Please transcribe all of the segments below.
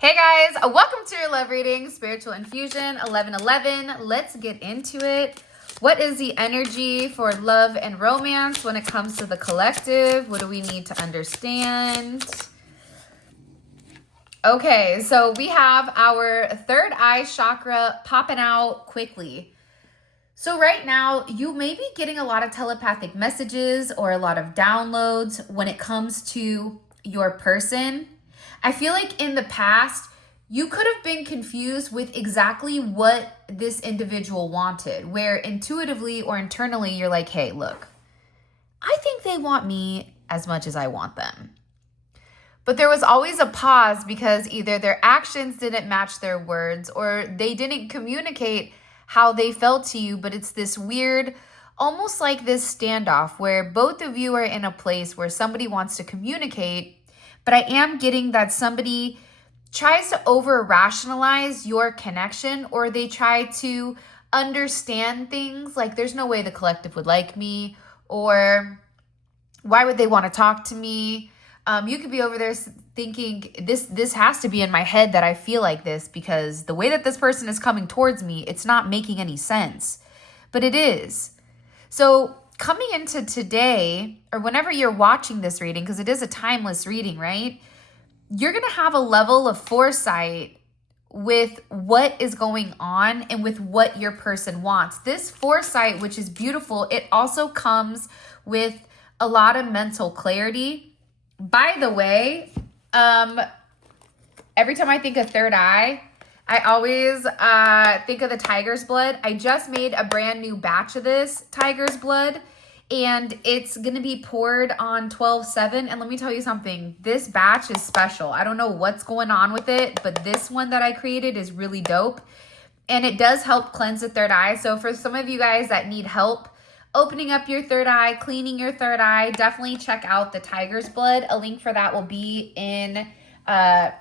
Hey guys, welcome to your love reading, Spiritual Infusion 1111. Let's get into it. What is the energy for love and romance when it comes to the collective? What do we need to understand? Okay, so we have our third eye chakra popping out quickly. So right now, you may be getting a lot of telepathic messages or a lot of downloads when it comes to your person. I feel like in the past, you could have been confused with exactly what this individual wanted, where intuitively or internally, you're like, hey, look, I think they want me as much as I want them. But there was always a pause because either their actions didn't match their words or they didn't communicate how they felt to you. But it's this weird, almost like this standoff where both of you are in a place where somebody wants to communicate. But I am getting that somebody tries to over-rationalize your connection, or they try to understand things like there's no way the collective would like me, or why would they want to talk to me? You could be over there thinking this has to be in my head that I feel like this because the way that this person is coming towards me, it's not making any sense. But it is. So coming into today, or whenever you're watching this reading, because it is a timeless reading, right? You're going to have a level of foresight with what is going on and with what your person wants. This foresight, which is beautiful, it also comes with a lot of mental clarity. By the way, every time I think of third eye, I always think of the tiger's blood. I just made a brand new batch of this tiger's blood, and it's going to be poured on 12/7. And let me tell you something, this batch is special. I don't know what's going on with it, but this one that I created is really dope. And it does help cleanse the third eye. So for some of you guys that need help opening up your third eye, cleaning your third eye, definitely check out the tiger's blood. A link for that will be in the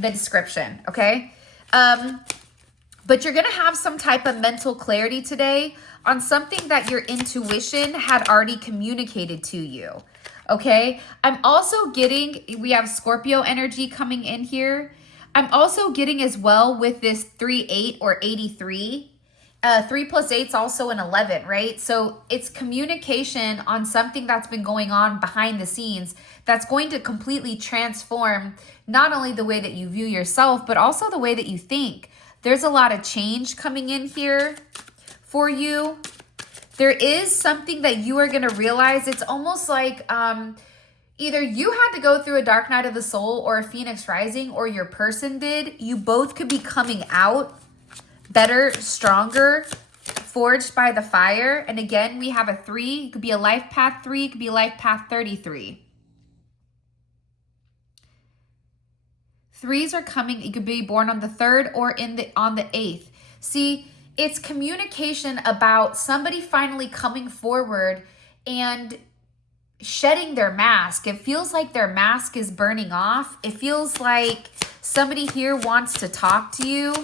description, okay? But you're going to have some type of mental clarity today on something that your intuition had already communicated to you, okay? I'm also getting, we have Scorpio energy coming in here. I'm also getting as well with this 3-8 or 83. 3 plus 8 is also an 11, right? So it's communication on something that's been going on behind the scenes that's going to completely transform not only the way that you view yourself, but also the way that you think. There's a lot of change coming in here for you. There is something that you are going to realize. It's almost like either you had to go through a dark night of the soul or a phoenix rising, or your person did. You both could be coming out better, stronger, forged by the fire. And again, we have a 3. It could be a life path 3. It could be a life path 33. 3s are coming. You could be born on the 3rd or on the 8th. See, it's communication about somebody finally coming forward and shedding their mask. It feels like their mask is burning off. It feels like somebody here wants to talk to you.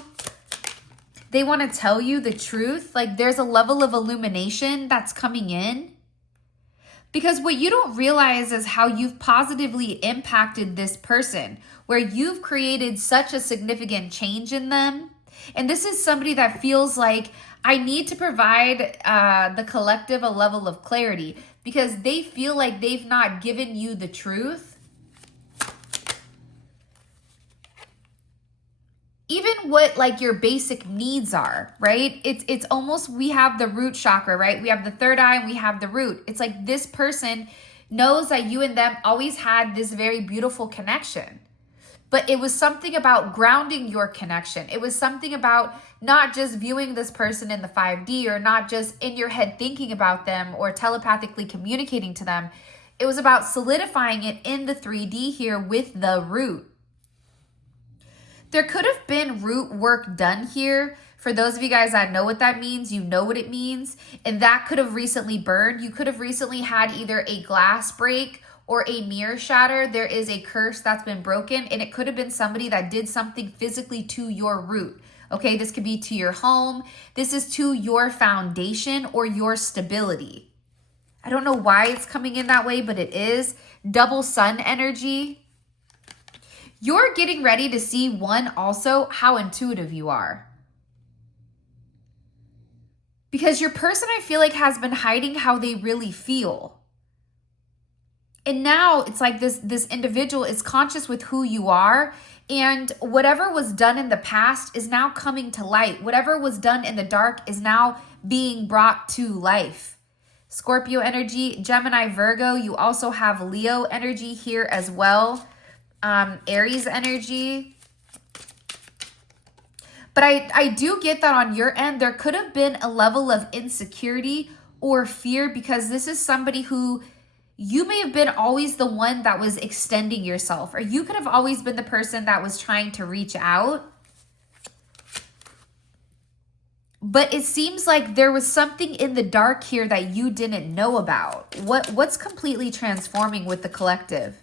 They want to tell you the truth. Like there's a level of illumination that's coming in. Because what you don't realize is how you've positively impacted this person, where you've created such a significant change in them. And this is somebody that feels like, I need to provide the collective a level of clarity because they feel like they've not given you the truth. Even what like your basic needs are, right? It's almost, we have the root chakra, right? We have the third eye and we have the root. It's like this person knows that you and them always had this very beautiful connection. But it was something about grounding your connection. It was something about not just viewing this person in the 5D or not just in your head thinking about them or telepathically communicating to them. It was about solidifying it in the 3D here with the root. There could have been root work done here. For those of you guys that know what that means, you know what it means. And that could have recently burned. You could have recently had either a glass break or a mirror shatter. There is a curse that's been broken, and it could have been somebody that did something physically to your root. Okay, this could be to your home. This is to your foundation or your stability. I don't know why it's coming in that way, but it is. Double sun energy. You're getting ready to see, one, also how intuitive you are. Because your person, I feel like, has been hiding how they really feel. And now it's like this individual is conscious with who you are, and whatever was done in the past is now coming to light. Whatever was done in the dark is now being brought to life. Scorpio energy, Gemini, Virgo. You also have Leo energy here as well. Aries energy. But I do get that on your end, there could have been a level of insecurity or fear, because this is somebody who you may have been always the one that was extending yourself, or you could have always been the person that was trying to reach out. But it seems like there was something in the dark here that you didn't know about. What's completely transforming with the collective?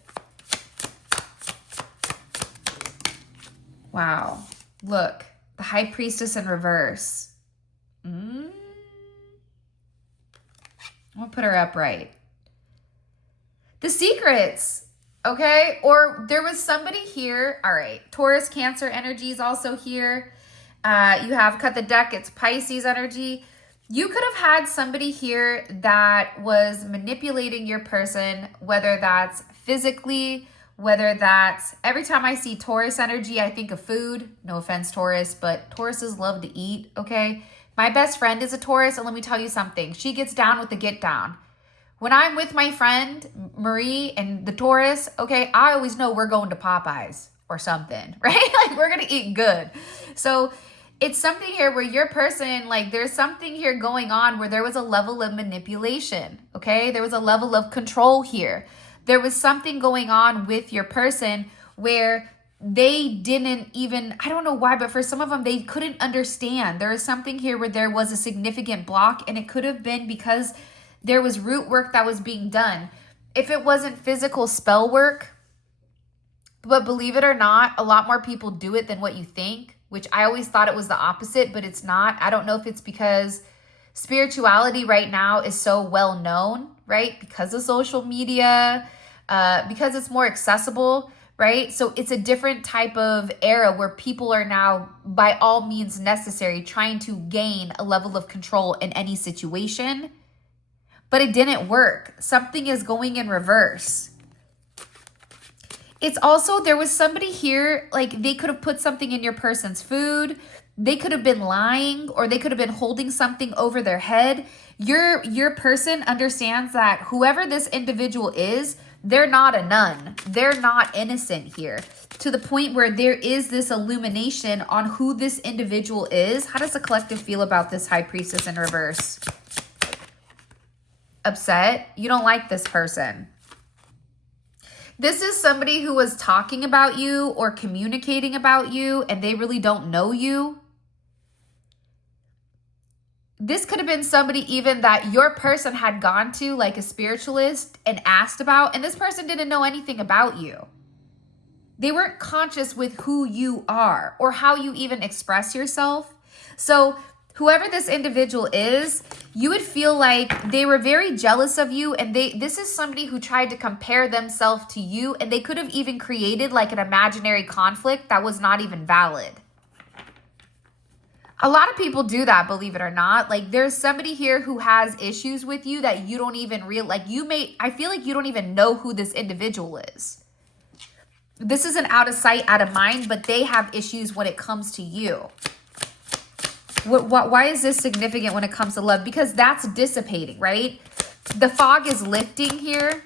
Wow. Look, the High Priestess in reverse. I'm gonna put her upright. The secrets, okay? Or there was somebody here. All right, Taurus, Cancer energy is also here. You have cut the deck, it's Pisces energy. You could have had somebody here that was manipulating your person, whether that's physically, whether that's, every time I see Taurus energy, I think of food. No offense, Taurus, but Tauruses love to eat, okay? My best friend is a Taurus, and let me tell you something. She gets down with the get down. When I'm with my friend, Marie, and the Taurus, okay, I always know we're going to Popeyes or something, right? Like, we're going to eat good. So it's something here where your person, like, there's something here going on where there was a level of manipulation, okay? There was a level of control here. There was something going on with your person where they didn't even, I don't know why, but for some of them, they couldn't understand. There is something here where there was a significant block, and it could have been because there was root work that was being done. If it wasn't physical spell work, but believe it or not, a lot more people do it than what you think, which I always thought it was the opposite, but it's not. I don't know if it's because spirituality right now is so well known, right? Because of social media, because it's more accessible, right? So it's a different type of era where people are now, by all means necessary, trying to gain a level of control in any situation. But it didn't work. Something is going in reverse. It's also, there was somebody here, like, they could have put something in your person's food. They could have been lying, or they could have been holding something over their head. Your person understands that whoever this individual is, they're not a nun. They're not innocent here. To the point where there is this illumination on who this individual is. How does the collective feel about this High Priestess in reverse? Upset. You don't like this person. This is somebody who was talking about you or communicating about you, and they really don't know you. This could have been somebody even that your person had gone to, like a spiritualist, and asked about, and this person didn't know anything about you. They weren't conscious with who you are or how you even express yourself. So whoever this individual is, you would feel like they were very jealous of you, and this is somebody who tried to compare themselves to you, and they could have even created like an imaginary conflict that was not even valid. A lot of people do that, believe it or not. Like, there's somebody here who has issues with you that you don't even I feel like you don't even know who this individual is. This is an out of sight, out of mind, but they have issues when it comes to you. Why is this significant when it comes to love? Because that's dissipating, right? The fog is lifting here.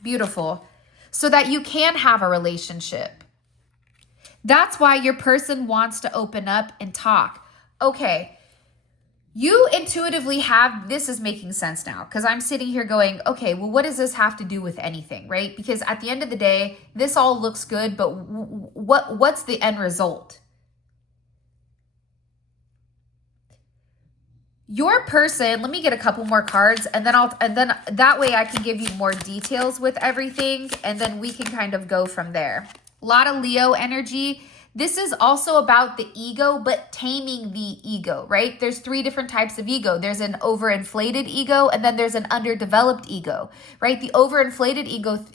Beautiful. So that you can have a relationship. That's why your person wants to open up and talk. Okay, you intuitively have, this is making sense now, because I'm sitting here going, okay, well, what does this have to do with anything, right? Because at the end of the day, this all looks good, but what's the end result? Your person, let me get a couple more cards, and then that way I can give you more details with everything, and then we can kind of go from there. A lot of Leo energy. This is also about the ego, but taming the ego, right? There's 3 different types of ego. There's an overinflated ego, and then there's an underdeveloped ego, right? The overinflated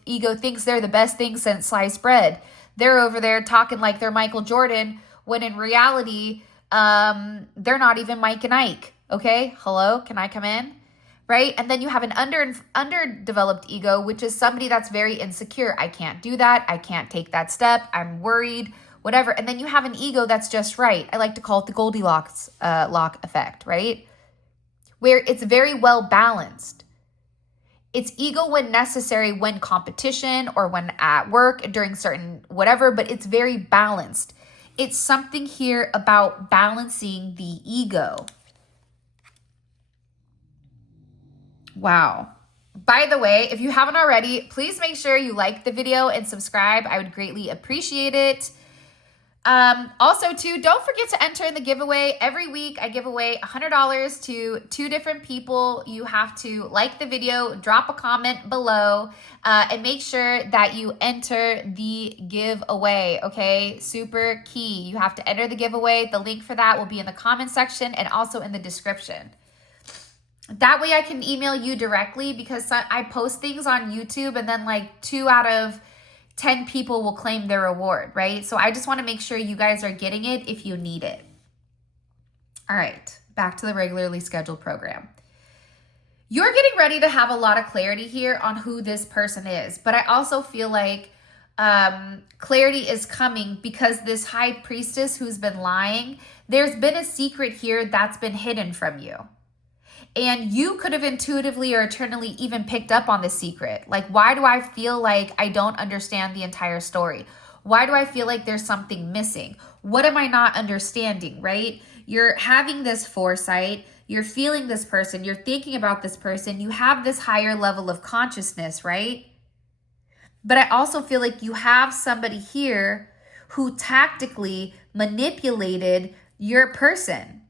ego thinks they're the best thing since sliced bread. They're over there talking like they're Michael Jordan, when in reality, they're not even Mike and Ike. Okay, hello, can I come in? Right? And then you have an underdeveloped ego, which is somebody that's very insecure. I can't do that. I can't take that step. I'm worried, whatever. And then you have an ego that's just right. I like to call it the Goldilocks lock effect, right? Where it's very well balanced. It's ego when necessary, when competition or when at work during certain whatever, but it's very balanced. It's something here about balancing the ego. Wow. By the way, if you haven't already, please make sure you like the video and subscribe. I would greatly appreciate it. Also too, don't forget to enter in the giveaway. Every week I give away $100 to 2 different people. You have to like the video, drop a comment below, and make sure that you enter the giveaway, okay? Super key. You have to enter the giveaway. The link for that will be in the comment section and also in the description. That way I can email you directly, because I post things on YouTube and then like 2 out of 10 people will claim their reward, right? So I just want to make sure you guys are getting it if you need it. All right, back to the regularly scheduled program. You're getting ready to have a lot of clarity here on who this person is, but I also feel like clarity is coming because this high priestess who's been lying, there's been a secret here that's been hidden from you. And you could have intuitively or eternally even picked up on the secret. Like, why do I feel like I don't understand the entire story? Why do I feel like there's something missing? What am I not understanding, right? You're having this foresight. You're feeling this person. You're thinking about this person. You have this higher level of consciousness, right? But I also feel like you have somebody here who tactically manipulated your person.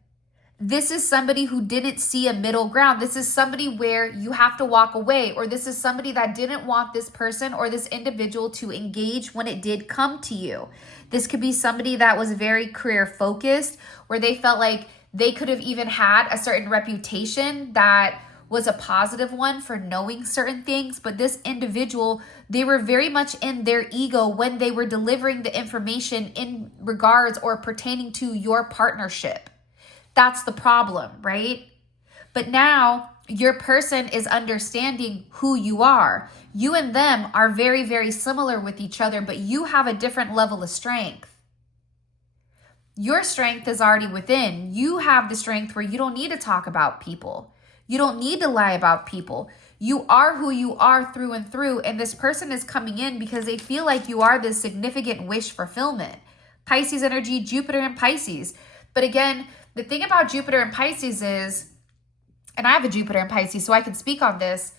This is somebody who didn't see a middle ground. This is somebody where you have to walk away, or this is somebody that didn't want this person or this individual to engage when it did come to you. This could be somebody that was very career focused, where they felt like they could have even had a certain reputation that was a positive one for knowing certain things. But this individual, they were very much in their ego when they were delivering the information in regards or pertaining to your partnership. That's the problem, right? But now your person is understanding who you are. You and them are very, very similar with each other, but you have a different level of strength. Your strength is already within. You have the strength where you don't need to talk about people. You don't need to lie about people. You are who you are through and through, and this person is coming in because they feel like you are this significant wish fulfillment. Pisces energy, Jupiter and Pisces. But again, the thing about Jupiter and Pisces is, and I have a Jupiter in Pisces, so I can speak on this,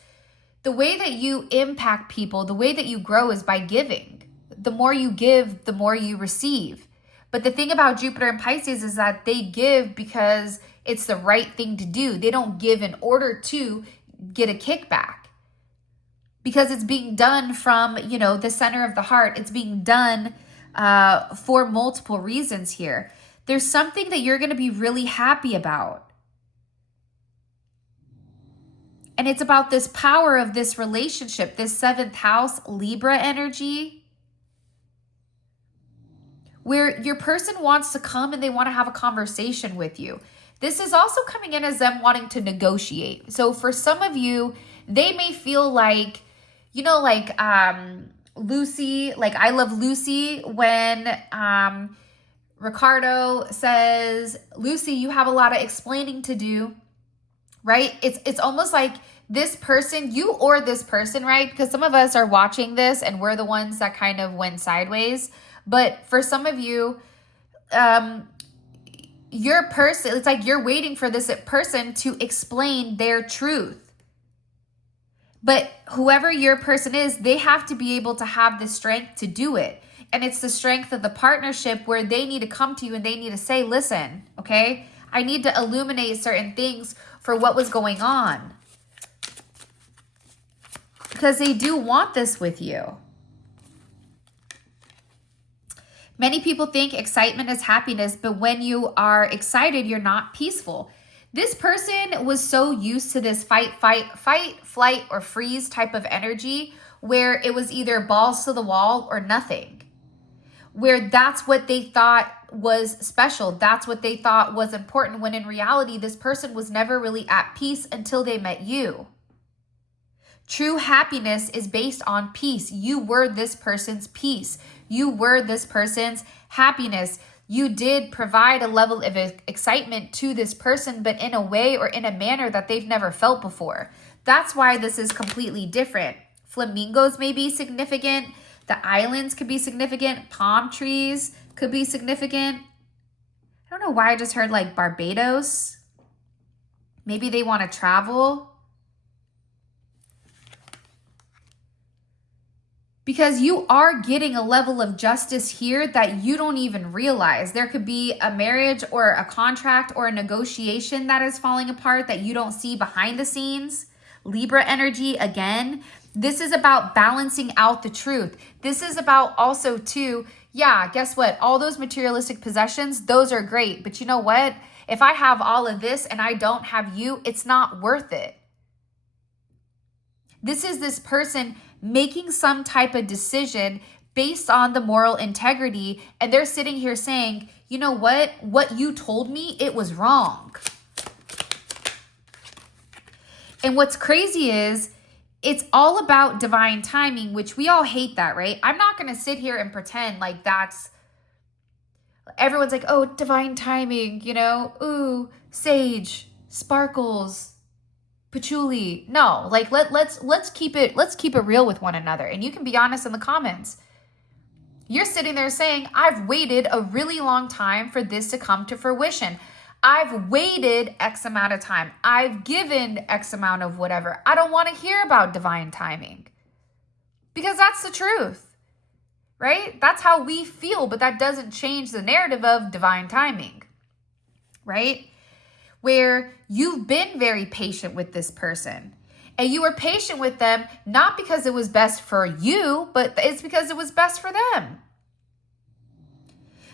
the way that you impact people, the way that you grow is by giving. The more you give, the more you receive. But the thing about Jupiter and Pisces is that they give because it's the right thing to do. They don't give in order to get a kickback, because it's being done from, the center of the heart. It's being done for multiple reasons here. There's something that you're going to be really happy about. And it's about this power of this relationship, this 7th house Libra energy, where your person wants to come and they want to have a conversation with you. This is also coming in as them wanting to negotiate. So for some of you, they may feel like, Lucy, like I Love Lucy, when Ricardo says, Lucy, you have a lot of explaining to do, right? It's almost like this person, you or this person, right? Because some of us are watching this and we're the ones that kind of went sideways. But for some of you, your person, it's like you're waiting for this person to explain their truth. But whoever your person is, they have to be able to have the strength to do it. And it's the strength of the partnership where they need to come to you and they need to say, listen, okay, I need to illuminate certain things for what was going on. Because they do want this with you. Many people think excitement is happiness, but when you are excited, you're not peaceful. This person was so used to this fight, flight, or freeze type of energy where it was either balls to the wall or nothing. where that's what they thought was special. That's what they thought was important, when in reality, this person was never really at peace until they met you. True happiness is based on peace. You were this person's peace. You were this person's happiness. You did provide a level of excitement to this person, but in a way or in a manner that they've never felt before. That's why this is completely different. Flamingos may be significant. The islands could be significant. Palm trees could be significant. I don't know why I just heard like Barbados. Maybe they want to travel. Because you are getting a level of justice here that you don't even realize. There could be a marriage or a contract or a negotiation that is falling apart that you don't see behind the scenes. Libra energy again. This is about balancing out the truth. This is about also too, yeah, guess what? All those materialistic possessions, those are great. But you know what? If I have all of this and I don't have you, it's not worth it. This is this person making some type of decision based on the moral integrity. And they're sitting here saying, you know what? What you told me, it was wrong. And what's crazy is it's all about divine timing, which we all hate that, right? I'm not going to sit here and pretend like that's, everyone's like, oh, divine timing, you know, ooh, sage, sparkles, patchouli. No, like let's keep it real with one another. And you can be honest in the comments. You're sitting there saying, I've waited a really long time for this to come to fruition. I've waited X amount of time. I've given X amount of whatever. I don't want to hear about divine timing. Because that's the truth, right? That's how we feel, but that doesn't change the narrative of divine timing, right? Where you've been very patient with this person. And you were patient with them, not because it was best for you, but it's because it was best for them.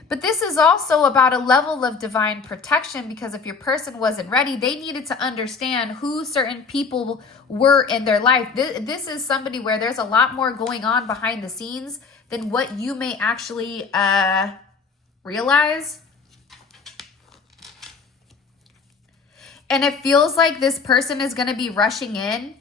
But this is also about a level of divine protection, because if your person wasn't ready, they needed to understand who certain people were in their life. This is somebody where there's a lot more going on behind the scenes than what you may actually realize. And it feels like this person is going to be rushing in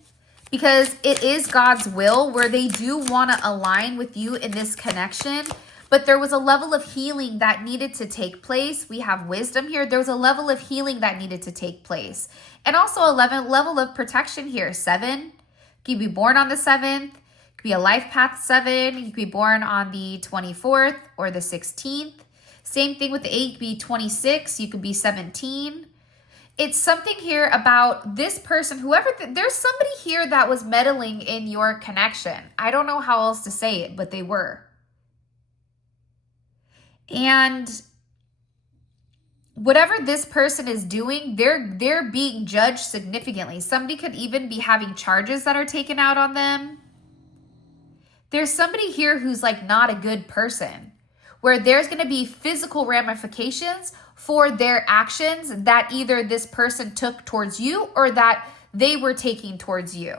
because it is God's will, where they do want to align with you in this connection. But there was a level of healing that needed to take place. We have wisdom here. There was a level of healing that needed to take place. And also a level of protection here. 7, you could be born on the 7th. It could be a life path 7. You could be born on the 24th or the 16th. Same thing with the 8, be 26. You could be 17. It's something here about this person, whoever, there's somebody here that was meddling in your connection. I don't know how else to say it, but they were. And whatever this person is doing, they're being judged significantly. Somebody could even be having charges that are taken out on them. There's somebody here who's like not a good person, where there's going to be physical ramifications for their actions that either this person took towards you or that they were taking towards you.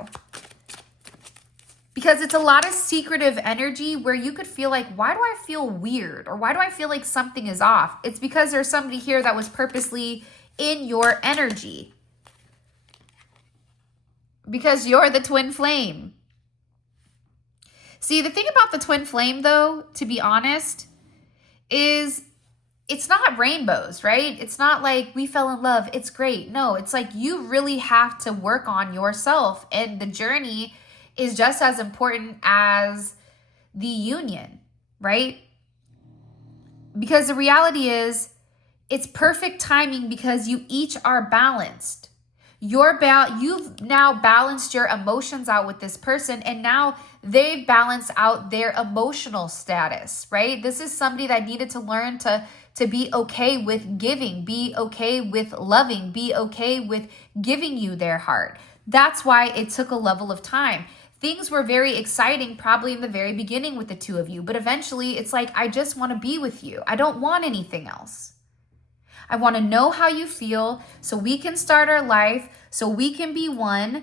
Because it's a lot of secretive energy where you could feel like, why do I feel weird? Or why do I feel like something is off? It's because there's somebody here that was purposely in your energy. Because you're the twin flame. See, the thing about the twin flame, though, to be honest, is it's not rainbows, right? It's not like we fell in love, it's great. No, it's like you really have to work on yourself, and the journey is just as important as the union, right? Because the reality is it's perfect timing because you each are balanced. You've now balanced your emotions out with this person, and now they've balanced out their emotional status, right? This is somebody that needed to learn to be okay with giving, be okay with loving, be okay with giving you their heart. That's why it took a level of time. Things were very exciting probably in the very beginning with the two of you, but eventually it's like, I just want to be with you. I don't want anything else. I want to know how you feel so we can start our life, so we can be one.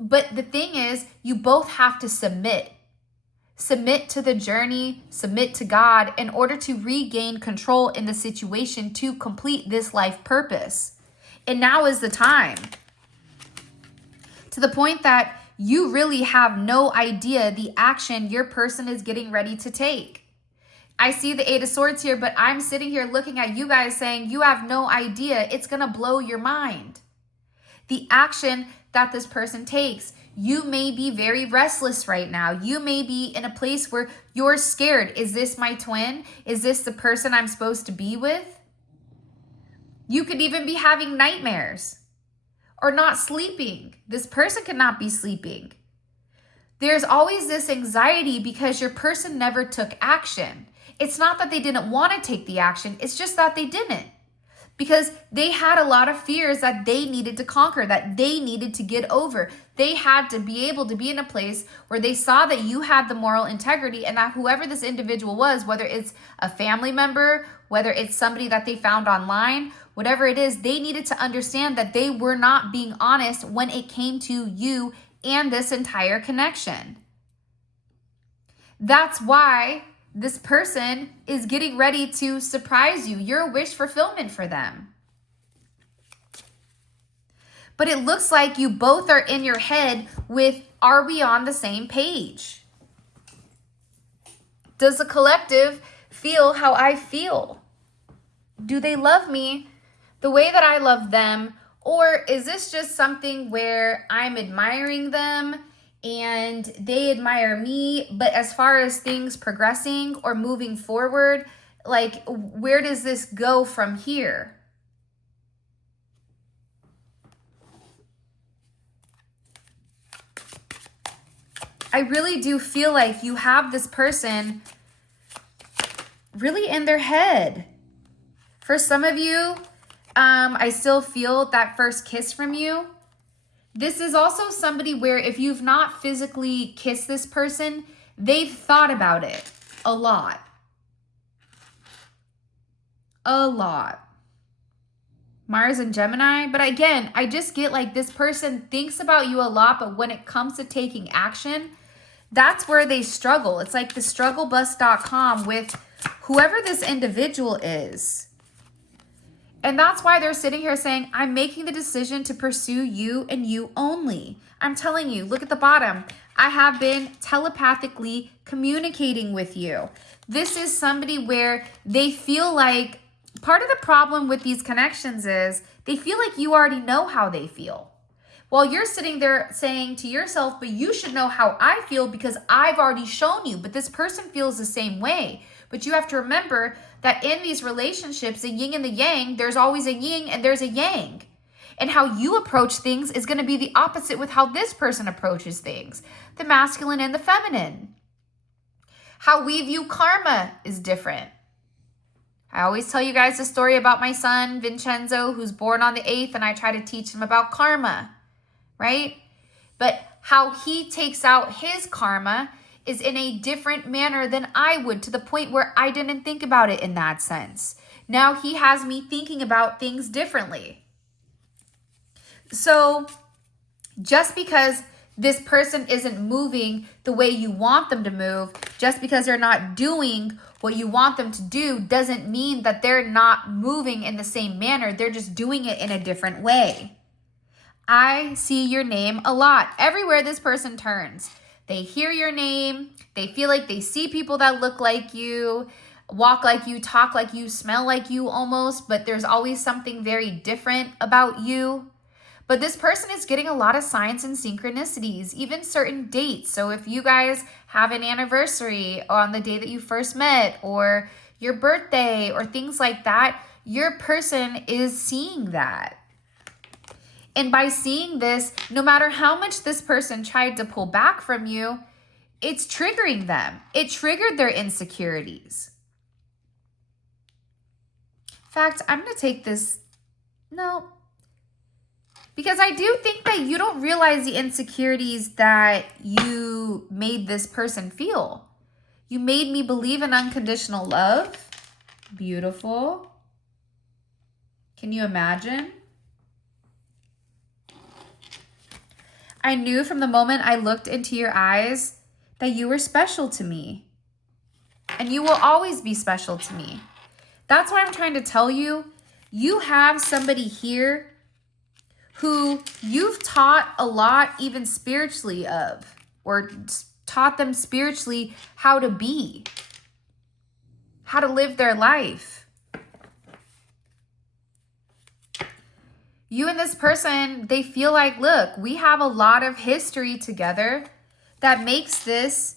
But the thing is, you both have to submit. submit to the journey, submit to God in order to regain control in the situation to complete this life purpose. And now is the time. To the point that you really have no idea the action your person is getting ready to take. I see the Eight of Swords here, but I'm sitting here looking at you guys saying you have no idea. It's going to blow your mind. The action that this person takes. You may be very restless right now. You may be in a place where you're scared. Is this my twin? Is this the person I'm supposed to be with? You could even be having nightmares or not sleeping. This person could not be sleeping. There's always this anxiety because your person never took action. It's not that they didn't want to take the action. It's just that they didn't. Because they had a lot of fears that they needed to conquer, that they needed to get over. They had to be able to be in a place where they saw that you had the moral integrity and that whoever this individual was, whether it's a family member, whether it's somebody that they found online, whatever it is, they needed to understand that they were not being honest when it came to you and this entire connection. That's why this person is getting ready to surprise you. You're a wish fulfillment for them. But it looks like you both are in your head with, are we on the same page? Does the collective feel how I feel? Do they love me the way that I love them? Or is this just something where I'm admiring them and they admire me, but as far as things progressing or moving forward, like, where does this go from here? I really do feel like you have this person really in their head. For some of you, I still feel that first kiss from you. This is also somebody where if you've not physically kissed this person, they've thought about it a lot. A lot. Mars and Gemini. But again, I just get like this person thinks about you a lot, but when it comes to taking action, that's where they struggle. It's like the strugglebus.com with whoever this individual is. And that's why they're sitting here saying, I'm making the decision to pursue you and you only. I'm telling you, look at the bottom. I have been telepathically communicating with you. This is somebody where they feel like part of the problem with these connections is they feel like you already know how they feel. While you're sitting there saying to yourself, but you should know how I feel because I've already shown you. But this person feels the same way. But you have to remember that in these relationships, the yin and the yang, there's always a yin and there's a yang. And how you approach things is going to be the opposite with how this person approaches things. The masculine and the feminine. How we view karma is different. I always tell you guys the story about my son, Vincenzo, who's born on the 8th, and I try to teach him about karma, right? But how he takes out his karma is in a different manner than I would, to the point where I didn't think about it in that sense. Now he has me thinking about things differently. So just because this person isn't moving the way you want them to move, just because they're not doing what you want them to do, doesn't mean that they're not moving in the same manner. They're just doing it in a different way. I see your name a lot. Everywhere this person turns, they hear your name. They feel like they see people that look like you, walk like you, talk like you, smell like you almost, but there's always something very different about you. But this person is getting a lot of signs and synchronicities, even certain dates. So if you guys have an anniversary on the day that you first met, or your birthday, or things like that, your person is seeing that. And by seeing this, no matter how much this person tried to pull back from you, it's triggering them. It triggered their insecurities. In fact, I'm going to take this. No. Because I do think that you don't realize the insecurities that you made this person feel. You made me believe in unconditional love. Beautiful. Can you imagine? I knew from the moment I looked into your eyes that you were special to me. And you will always be special to me. That's what I'm trying to tell you. You have somebody here who you've taught a lot, even spiritually of, or taught them spiritually how to be, how to live their life. You and this person, they feel like, look, we have a lot of history together that makes this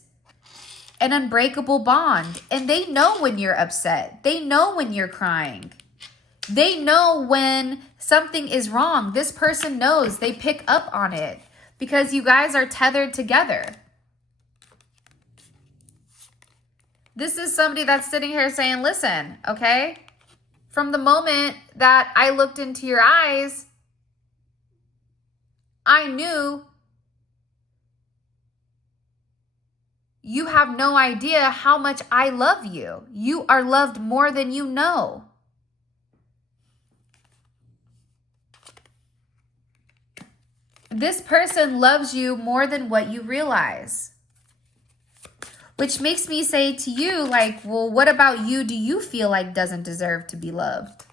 an unbreakable bond. And they know when you're upset. They know when you're crying. They know when something is wrong. This person knows. They pick up on it because you guys are tethered together. This is somebody that's sitting here saying, listen, okay, from the moment that I looked into your eyes, I knew you have no idea how much I love you. You are loved more than you know. This person loves you more than what you realize. Which makes me say to you, like, well, what about you do you feel like doesn't deserve to be loved?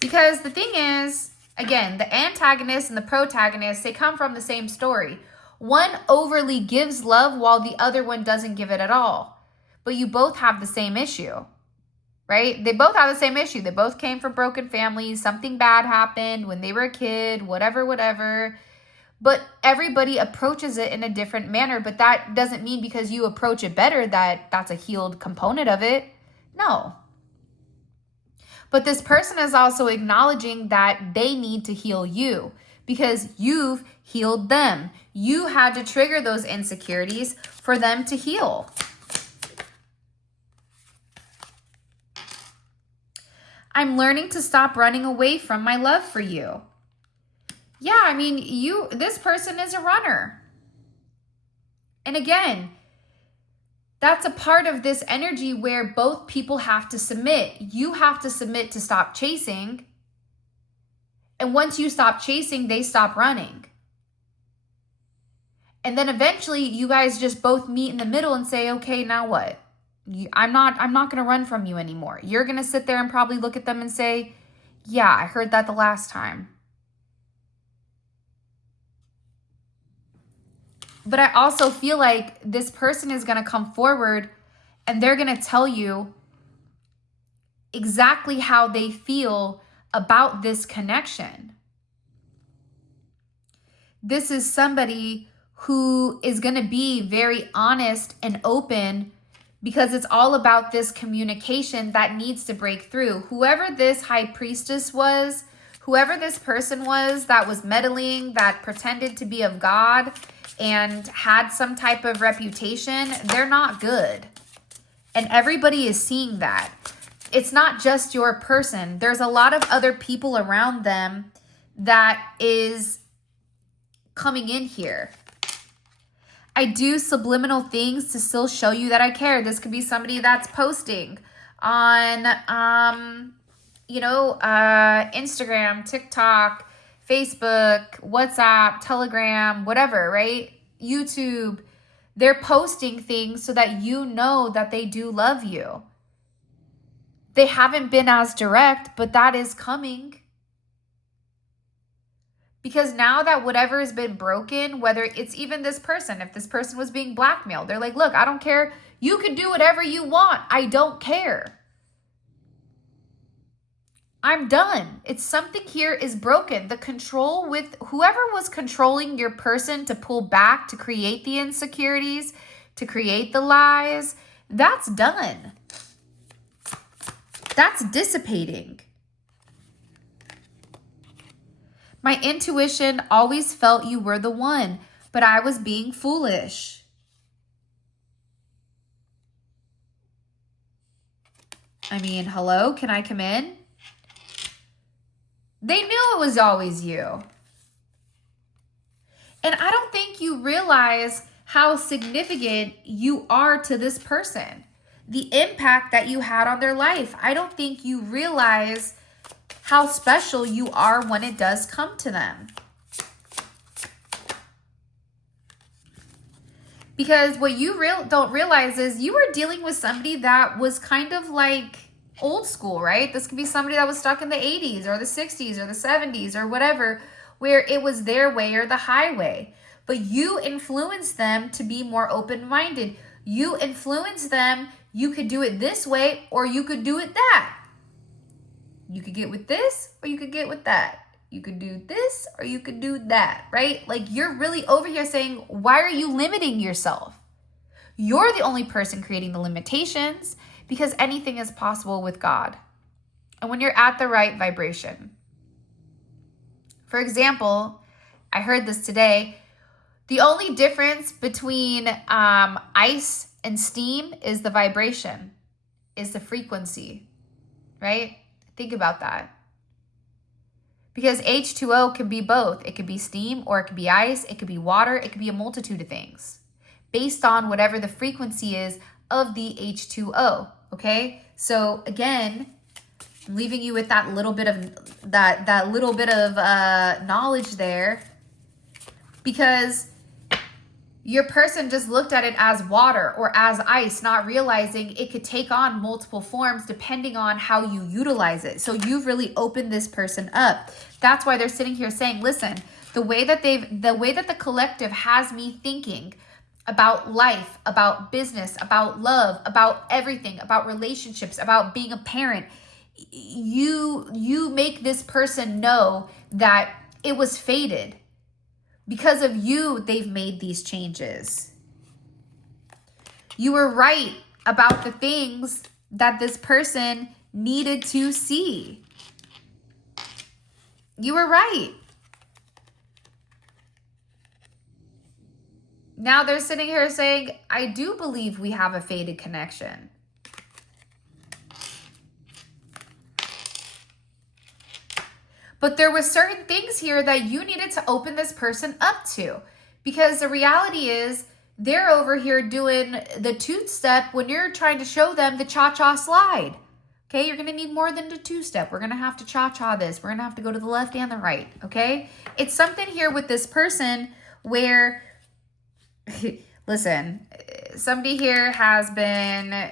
Because the thing is, again, the antagonist and the protagonist, they come from the same story. One overly gives love while the other one doesn't give it at all. But you both have the same issue, right? They both have the same issue. They both came from broken families. Something bad happened when they were a kid, whatever. But everybody approaches it in a different manner. But that doesn't mean because you approach it better that that's a healed component of it. No. But this person is also acknowledging that they need to heal you because you've healed them. You had to trigger those insecurities for them to heal. I'm learning to stop running away from my love for you. Yeah, I mean, this person is a runner. And again, that's a part of this energy where both people have to submit. You have to submit to stop chasing. And once you stop chasing, they stop running. And then eventually you guys just both meet in the middle and say, okay, now what? I'm not going to run from you anymore. You're going to sit there and probably look at them and say, yeah, I heard that the last time. But I also feel like this person is going to come forward and they're going to tell you exactly how they feel about this connection. This is somebody who is going to be very honest and open because it's all about this communication that needs to break through. Whoever this high priestess was, whoever this person was that was meddling, that pretended to be of God and had some type of reputation, they're not good. And everybody is seeing that. It's not just your person. There's a lot of other people around them that is coming in here. I do subliminal things to still show you that I care. This could be somebody that's posting on, Instagram, TikTok, Facebook, WhatsApp, Telegram, whatever, right? YouTube. They're posting things so that you know that they do love you. They haven't been as direct, but that is coming. Because now that whatever has been broken, whether it's even this person, if this person was being blackmailed, they're like, look, I don't care. You can do whatever you want. I don't care. I'm done. It's something here is broken. The control with whoever was controlling your person to pull back, to create the insecurities, to create the lies, that's done. That's dissipating. My intuition always felt you were the one, but I was being foolish. I mean, hello, can I come in? They knew it was always you. And I don't think you realize how significant you are to this person. The impact that you had on their life. I don't think you realize how special you are when it does come to them. Because what you don't realize is you were dealing with somebody that was kind of like old school, right? This could be somebody that was stuck in the 80s or the 60s or the 70s or whatever, where it was their way or the highway. But you influenced them to be more open-minded. You influenced them. You could do it this way or you could do it that. You could get with this or you could get with that. You could do this or you could do that, right? Like you're really over here saying, why are you limiting yourself? You're the only person creating the limitations because anything is possible with God. And when you're at the right vibration. For example, I heard this today. The only difference between ice and steam is the vibration, is the frequency, right? Think about that. Because H2O can be both. It could be steam or it could be ice. It could be water. It could be a multitude of things based on whatever the frequency is of the H2O, okay? So again, I'm leaving you with that little bit of knowledge there because your person just looked at it as water or as ice, not realizing it could take on multiple forms depending on how you utilize it. So you've really opened this person up. That's why they're sitting here saying, listen, the way that the collective has me thinking about life, about business, about love, about everything, about relationships, about being a parent, you make this person know that it was fated. Because of you, they've made these changes. You were right about the things that this person needed to see. You were right. Now they're sitting here saying, I do believe we have a fated connection. But there were certain things here that you needed to open this person up to. Because the reality is, they're over here doing the two-step when you're trying to show them the cha-cha slide. Okay, you're going to need more than the two-step. We're going to have to cha-cha this. We're going to have to go to the left and the right, okay? It's something here with this person where, listen, somebody here has been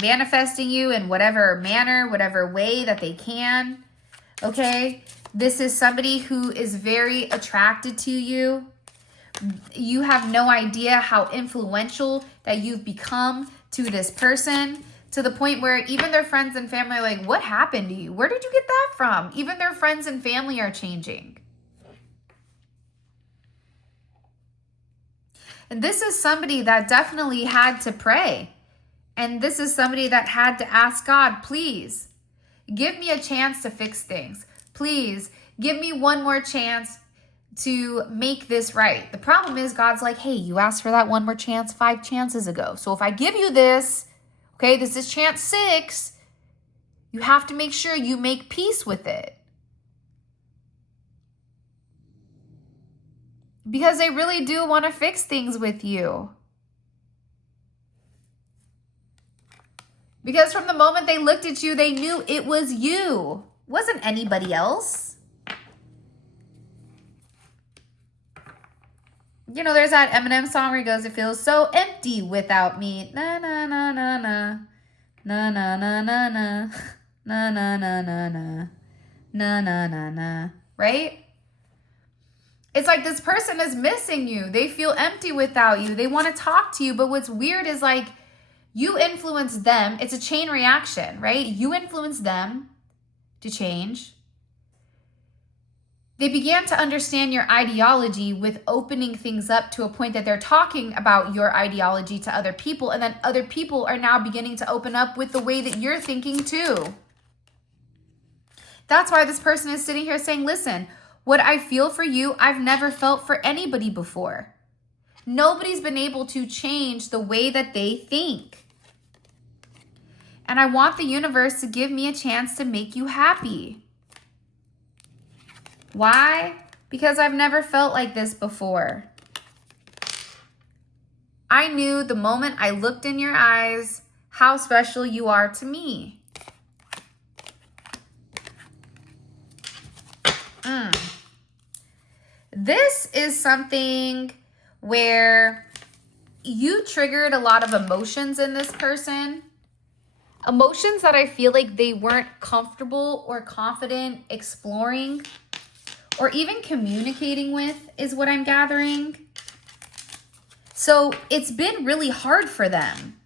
manifesting you in whatever manner, whatever way that they can. Okay, this is somebody who is very attracted to you. You have no idea how influential that you've become to this person, to the point where even their friends and family are like, what happened to you? Where did you get that from? Even their friends and family are changing. And this is somebody that definitely had to pray. And this is somebody that had to ask God, please, give me a chance to fix things. Please, give me one more chance to make this right. The problem is God's like, hey, you asked for that one more chance 5 chances ago. So if I give you this, okay, this is chance 6, you have to make sure you make peace with it. Because they really do want to fix things with you. Because from the moment they looked at you, they knew it was you. It wasn't anybody else. You know, there's that Eminem song where he goes, it feels so empty without me. Na, na, na, na, na. Na, na, na, na, na. Na, na, na, na, na. Na, na, na, na. Right? It's like this person is missing you. They feel empty without you. They want to talk to you. But what's weird is like, you influence them. It's a chain reaction, right? You influence them to change. They began to understand your ideology with opening things up to a point that they're talking about your ideology to other people. And then other people are now beginning to open up with the way that you're thinking too. That's why this person is sitting here saying, listen, what I feel for you, I've never felt for anybody before. Nobody's been able to change the way that they think. And I want the universe to give me a chance to make you happy. Why? Because I've never felt like this before. I knew the moment I looked in your eyes how special you are to me. This is something where you triggered a lot of emotions in this person. Emotions that I feel like they weren't comfortable or confident exploring or even communicating with, is what I'm gathering. So it's been really hard for them,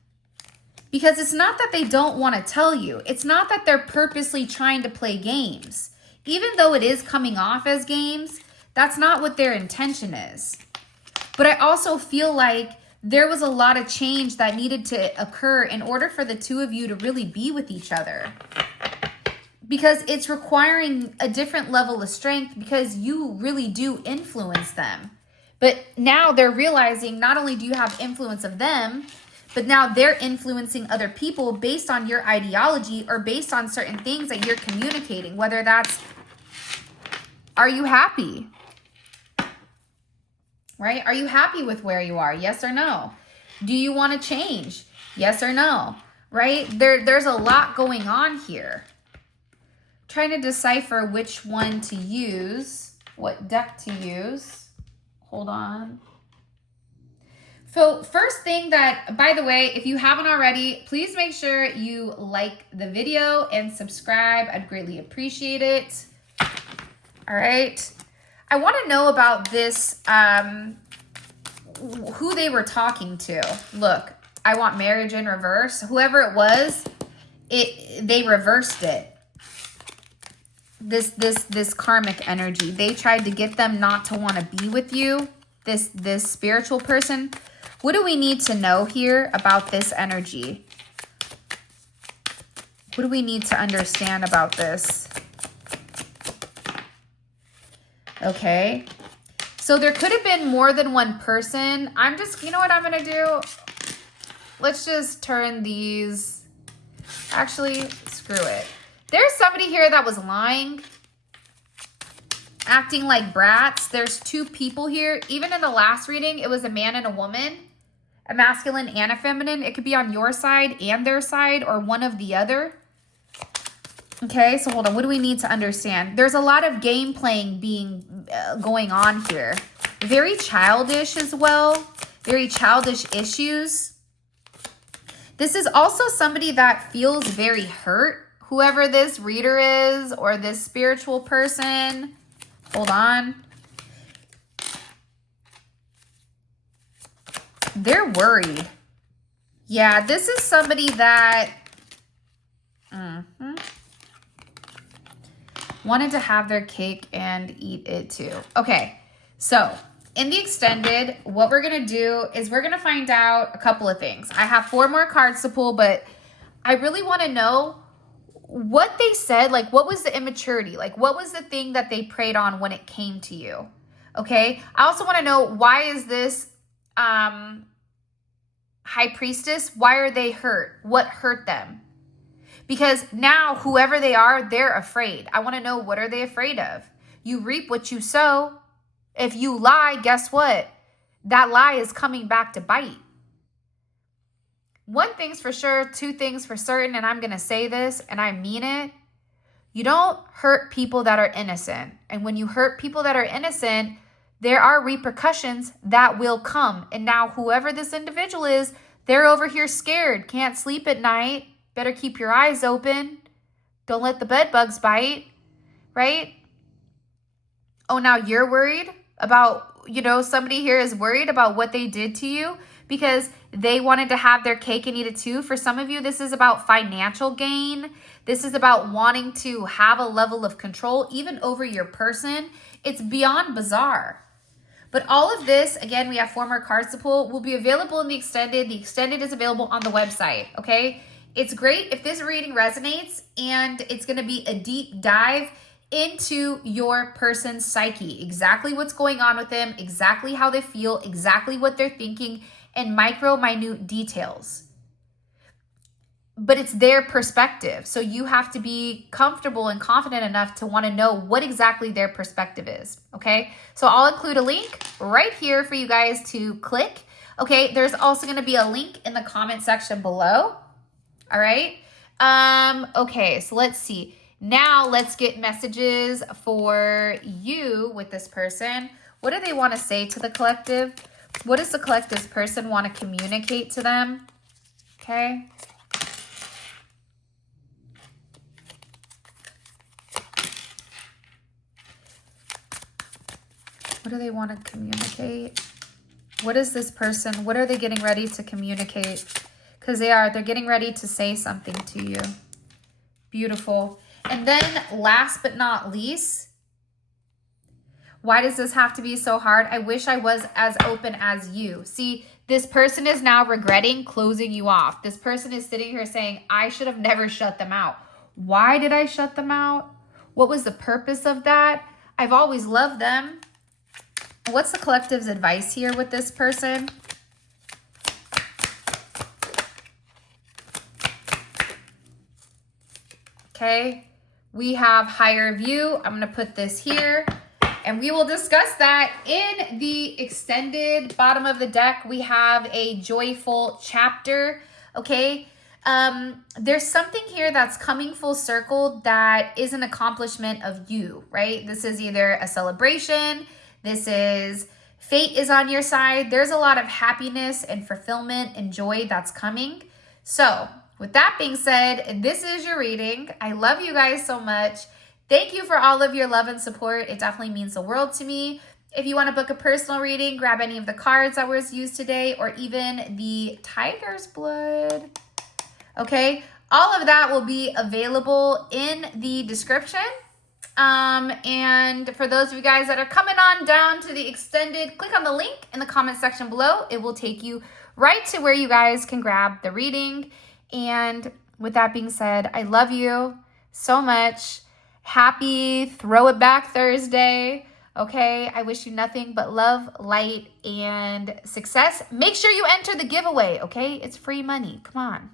because it's not that they don't want to tell you. It's not that they're purposely trying to play games. Even though it is coming off as games, that's not what their intention is. But I also feel like there was a lot of change that needed to occur in order for the two of you to really be with each other. Because it's requiring a different level of strength, because you really do influence them. But now they're realizing not only do you have influence of them, but now they're influencing other people based on your ideology or based on certain things that you're communicating. Whether that's, are you happy? Right? Are you happy with where you are? Yes or no? Do you want to change? Yes or no? Right? There's a lot going on here. Trying to decipher which one to use, what deck to use. Hold on. So first thing that, by the way, if you haven't already, please make sure you like the video and subscribe. I'd greatly appreciate it. All right. I want to know about this, who they were talking to. Look, I want marriage in reverse. Whoever it was, they reversed it. This karmic energy. They tried to get them not to want to be with you. This spiritual person. What do we need to know here about this energy? What do we need to understand about this? Okay. So there could have been more than one person. I'm just, you know what I'm going to do? Let's just turn these. Actually, screw it. There's somebody here that was lying, acting like brats. There's two people here. Even in the last reading, it was a man and a woman, a masculine and a feminine. It could be on your side and their side, or one of the other. Okay, so hold on. What do we need to understand? There's a lot of game playing going on here. Very childish as well. Very childish issues. This is also somebody that feels very hurt. Whoever this reader is, or this spiritual person. Hold on. They're worried. Yeah, this is somebody that wanted to have their cake and eat it too. Okay, so in the extended, what we're going to do is we're going to find out a couple of things. I have 4 more cards to pull, but I really want to know what they said. Like, what was the immaturity? Like, what was the thing that they preyed on when it came to you? Okay. I also want to know, why is this high priestess? Why are they hurt? What hurt them? Because now whoever they are, they're afraid. I want to know, what are they afraid of? You reap what you sow. If you lie, guess what? That lie is coming back to bite. One thing's for sure, 2 things for certain, and I'm going to say this, and I mean it. You don't hurt people that are innocent. And when you hurt people that are innocent, there are repercussions that will come. And now whoever this individual is, they're over here scared, can't sleep at night. Better keep your eyes open. Don't let the bed bugs bite, right? Oh, now you're worried about, somebody here is worried about what they did to you because they wanted to have their cake and eat it too. For some of you, this is about financial gain. This is about wanting to have a level of control, even over your person. It's beyond bizarre. But all of this, again, we have 4 more cards to pull, will be available in the extended. The extended is available on the website, okay? It's great if this reading resonates, and it's going to be a deep dive into your person's psyche, exactly what's going on with them, exactly how they feel, exactly what they're thinking, and minute details. But it's their perspective. So you have to be comfortable and confident enough to want to know what exactly their perspective is. Okay. So I'll include a link right here for you guys to click. Okay. There's also going to be a link in the comment section below. All right. Okay. So let's see. Now let's get messages for you with this person. What do they want to say to the collective? What does the collective's person want to communicate to them? Okay. What do they want to communicate? What is this person? What are they getting ready to communicate? Because they're getting ready to say something to you. Beautiful. And then last but not least, why does this have to be so hard? I wish I was as open as you. See, this person is now regretting closing you off. This person is sitting here saying, I should have never shut them out. Why did I shut them out? What was the purpose of that? I've always loved them. What's the collective's advice here with this person? Okay, we have higher view. I'm going to put this here and we will discuss that in the extended bottom of the deck. We have a joyful chapter. Okay, there's something here that's coming full circle that is an accomplishment of you, right? This is either a celebration. This is fate is on your side. There's a lot of happiness and fulfillment and joy that's coming. So with that being said, this is your reading. I love you guys so much. Thank you for all of your love and support. It definitely means the world to me. If you want to book a personal reading, grab any of the cards that was used today or even the tiger's blood. Okay, all of that will be available in the description. And for those of you guys that are coming on down to the extended, click on the link in the comment section below. It will take you right to where you guys can grab the reading. And with that being said, I love you so much. Happy Throw It Back Thursday. Okay, I wish you nothing but love, light, and success. Make sure you enter the giveaway, okay? It's free money. Come on.